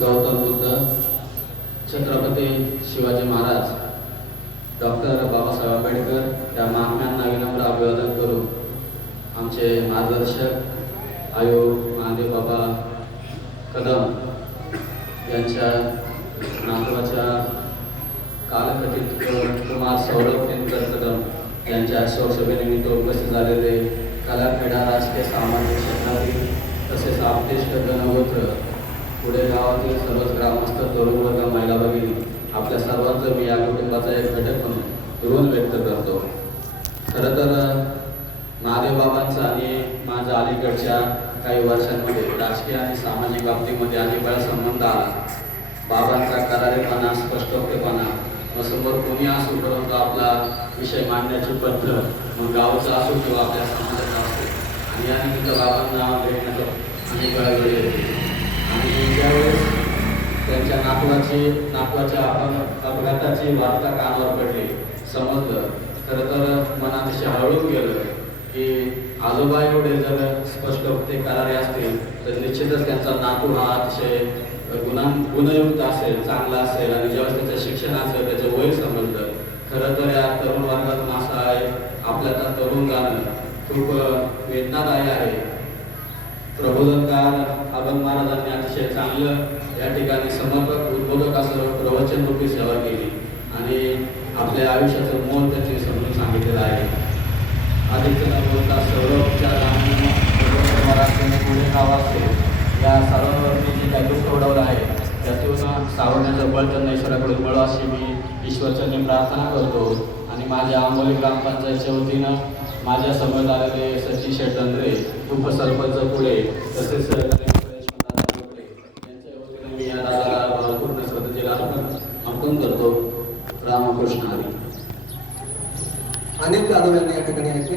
Gautam Buddha, Chhatrapati Shivaji Maharaj, doctor Babasaheb Ambedkar या महात्म्यांना विनम्र अभिवादन करून आमचे मार्गदर्शक आयोग महादेव बाबा कदम यांच्या नातवाच्या कालकथित कुमार सौरभ दिनकर कदम यांच्या शोकसभेनिमित्त उपस्थित झालेले कलाक्रीडा राजकीय सामाजिक क्षेत्रातील तसेच आपतेष्ट गणगोत्र पुढे गावातील सर्वच ग्रामस्थ तरुण वर्ग महिला भगिनी आपल्या सर्वांचं मी या कुटुंबाचा एक घटक म्हणून ऋण व्यक्त करतो. खरं तर महादेव बाबांचा आणि माझा अलीकडच्या काही वर्षांमध्ये राजकीय आणि सामाजिक बाबतीमध्ये अनेक वेळा संबंध आला. बाबांचा करारीपणा, स्पष्टोक्तेपणा, मग समोर कोणी असो परंतु आपला विषय मांडण्याची पद्धत मग गावचा असो किंवा आपल्या समाजाचा असो आणि यानिमित्त बाबांना भेटण्याचं अनेक वेळा वेळ येते. आणि ज्यावेळेस त्यांच्या नातवाच्या अपघाताची वार्ता कानावर पडली, समजलं, खरं तर मनात असे हळून गेलं की आजोबा एवढे जर स्पष्टोक्ते करारे असतील तर निश्चितच त्यांचा नातू हा अतिशय गुणयुक्त असेल, चांगला असेल. आणि जेव्हा त्याचं शिक्षण असेल, त्याचं वय समजलं, खरं तर या तरुण वर्गातून असं आहे आपल्याला तरुण गाणं खूप वेदनादायी आहे. प्रबोधनकार अभंग महाराजांनी अतिशय चांगलं या ठिकाणी समर्पक उद्बोधक असं प्रवचन रूपी सेवा केली आणि आपल्या आयुष्याचं मोल त्याचे समजून सांगितलेलं आहे. अधिक न बोलता सौरभच्या महाराष्ट्राने पुढे गाव असेल या सर्वांवरती जे काही दुःख उडवलं आहे त्यातून सावरण्याचं बळ त्यांना ईश्वराकडून मिळो अशी मी ईश्वरचरणी प्रार्थना करतो. आणि माझ्या आंबोली ग्रामपंचायतच्या वतीनं माझ्या समोर आलेले सचिन शेठ चंद्रे उपसरपंच पुढे तसेच यांच्या वतीनं मी या दादाला पूर्ण श्रद्धेचे अर्पण करतो. रामकृष्ण हरी. अनेक दादा या ठिकाणी आहेत.